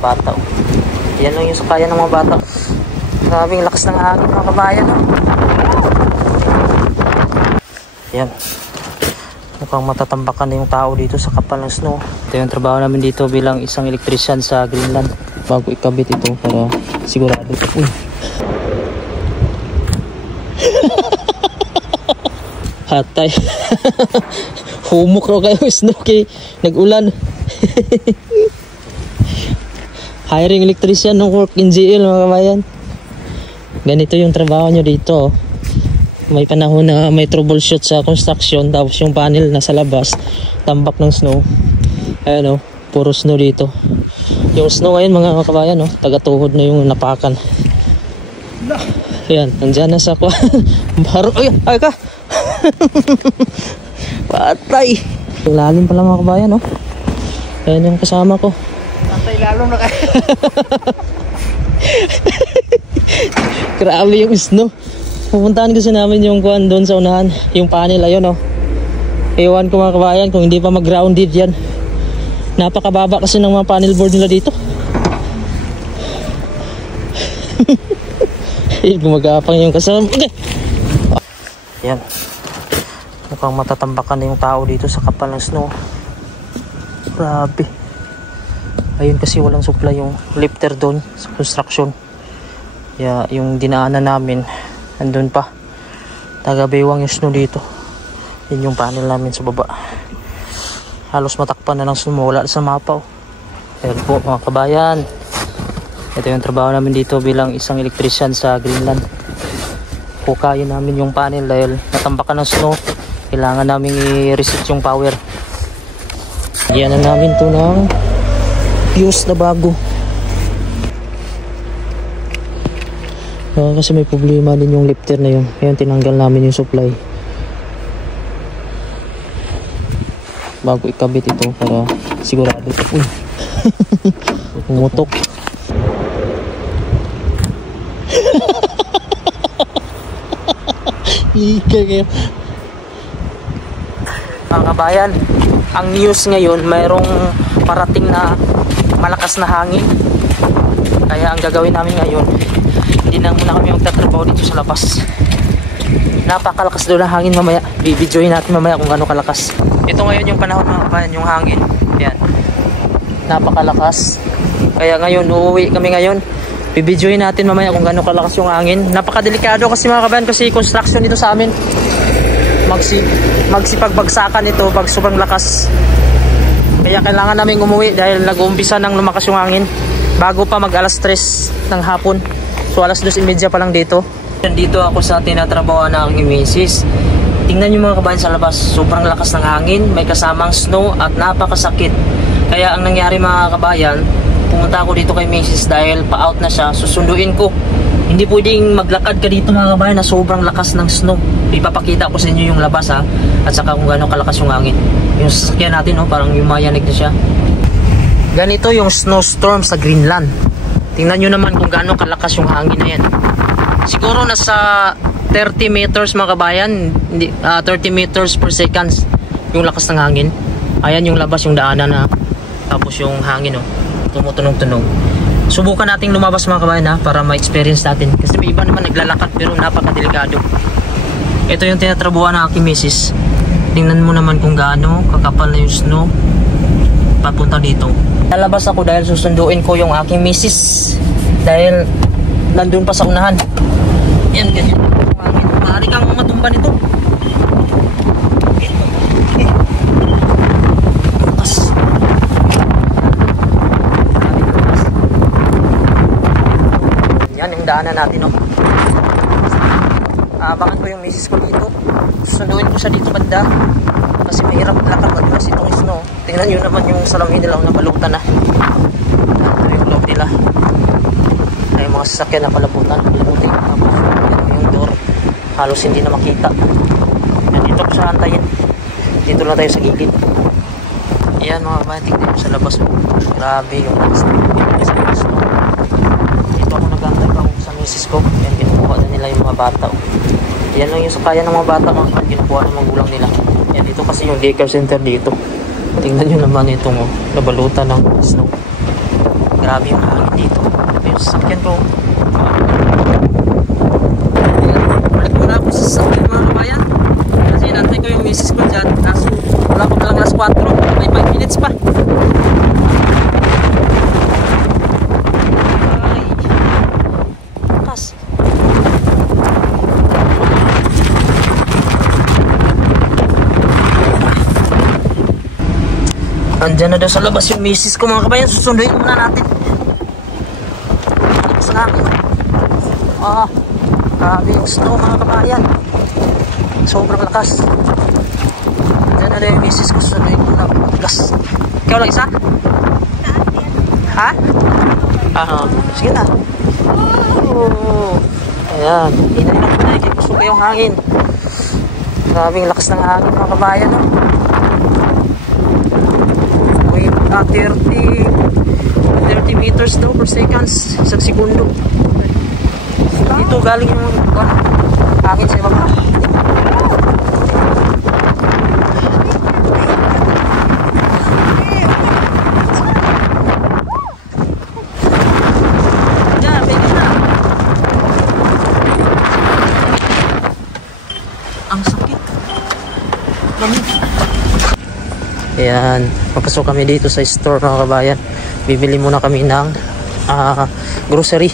mga bata. Yan lang yung sakayan ng mga bata. Grabing lakas ng hangin mga kabayan. Yan. Mukhang matatambakan na yung tao dito sa kapal ng snow. Ito yung trabaho namin dito bilang isang electrician sa Greenland. Bago ikabit ito para sigurado. Uy. Hatay. Humok raw kayo snow kay nag-ulan. Hiring electrician ng work in GL mga kabayan. Ganito yung trabaho nyo dito. May panahon na may troubleshoot sa construction, tapos yung panel nasa labas, tambak ng snow. Ayan o, puro snow dito. Yung snow ngayon mga kabayan, taga-tuhod na yung napakan. Ayan, nandyan na sa kwa. Baro, ay ka! Patay! Lalim pala mga kabayan, Ayan yung kasama ko. Patay lalo na kayo. Grabe yung snow. Pupuntahan kasi namin yung kuhan doon sa unahan. Yung panel, ayun Ewan ko mga kabayan kung hindi pa mag-grounded yan. Napakababa kasi ng mga panel board nila dito. Gumagapang yung kasama. Okay. Yan. Mukhang matatambakan na yung tao dito sa kapal ng snow. Grabe. Ayun kasi walang supply yung lifter doon sa construction. Kaya yung dinaanan namin andun pa. Taga-baywang yung snow dito. Yun yung panel namin sa baba. Halos matakpan na ng snow. Wala sa mapa. Ayun po mga kabayan. Ito yung trabaho namin dito bilang isang electrician sa Greenland. Hukayin namin yung panel dahil natambakan ng snow. Kailangan namin i-reset yung power. Yan na namin to ng fuse na bago. Kasi may problema din yung lifter na yun. Ngayon tinanggal namin yung supply. Bago ikabit ito para sigurado. Uy. Pumutok. Ikay. Mga kabayan, ang news ngayon mayroong parating na malakas na hangin. Kaya ang gagawin namin ngayon, hindi na muna kami magtatrabaho dito sa labas. Napakalakas doon ang hangin mamaya. Bibidyoin natin mamaya kung gaano kalakas. Ito ngayon yung panahon mga kabayan, yung hangin. Yan. Napakalakas. Kaya ngayon, uuwi kami ngayon. Bibidyoin natin mamaya kung gaano kalakas yung hangin. Napakadelikado kasi mga kabayan kasi construction dito sa amin. Magsipagbagsakan ito pag sobrang lakas. Kaya kailangan namin umuwi dahil nag-uumpisa nang lumakas yung hangin. Bago pa mag alas 3 ng hapon. So alas 2:30 pa lang dito. Nandito ako sa tinatrabahoan ng aking misis. Tingnan nyo mga kabayan sa labas. Sobrang lakas ng hangin. May kasamang snow at napakasakit. Kaya ang nangyari mga kabayan, pumunta ako dito kay misis dahil pa-out na siya. Susunduin ko. Hindi pwedeng maglakad ka dito mga kabayan na sobrang lakas ng snow. Ipapakita ko sa inyo yung labas at saka kung gaano kalakas yung hangin. Yung sasakyan natin parang yumayanig na siya. Ganito yung snowstorm sa Greenland. Tingnan nyo naman kung gaano kalakas yung hangin na yan. Siguro nasa 30 meters mga kabayan, 30 meters per seconds yung lakas ng hangin. Ayan yung labas, yung daanan na. Tapos yung hangin tumutunog-tunog. Subukan nating lumabas mga kabayan para ma-experience natin. Kasi may iba naman naglalakad pero napakadelikado. Ito yung tinatrabuhan ng aking misis. Tingnan mo naman kung gaano kakapal na yung snow papunta dito. Lalabas ako dahil susunduin ko yung aking misis dahil nandun pa sa unahan. Yan, ganyan. Maaari kang matumba nito. Yan yung daanan natin abangan ko yung misis ko dito. Susunduin ko siya dito banda kasi mahirap lakad madulas itong snow. Tingnan nyo naman yung salamin nila nabalutan na. Ito yung loob nila. Ay mga sasakyan na palabutan. Yung door halos hindi na makita. Nandito ko sa antayin. Dito lang tayo sa gilid. Ayan mga kabayan, tingnan sa labas. Grabe yung snow. Dito ako nag-antay pa sa misis ko. Ayan, kinukuha na nila yung mga bata. Yan lang yung sakayan ng mga bata mga kinukuha ng magulang nila. Yan, dito kasi yung daycare center dito. Tingnan nyo naman itong nabalutan ng snow. Grabe yung hangin dito. Ito yung sasakyan ko. Balik muna ako sa sasakyan mga kabayan. Kasi nantay ko yung misis ko dyan. Kaso wala pa palang alas 4. May 5 minutes pa. Ay. Lakas. Andyan na daw sa labas yung misis ko mga kabayan. Susunduin muna natin. Lakas na akin. Grabe yung snow mga kabayan. Sobrang lakas. Andyan na daw yung misis ko. Susunduin muna. Gas. Ikaw lang isa? Ha? Sige na. Ayan. Hinay na muna. Gusto ko yung hangin. Grabing lakas ng hangin mga kabayan. 30 meters daw per seconds, isang segundo. Dito galing yung hangin sa ibaba. Yan, pwede na. Ang sakit. Lamig. Ayan, papasok kami dito sa store mga kabayan. Bibili muna kami ng grocery.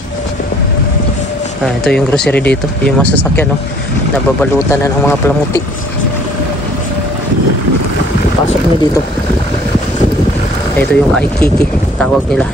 Ito yung grocery dito. Yung masasakyan, no? Nababalutan na ng mga palamuti. Pasok na dito. Ito yung Aikiki, tawag nila.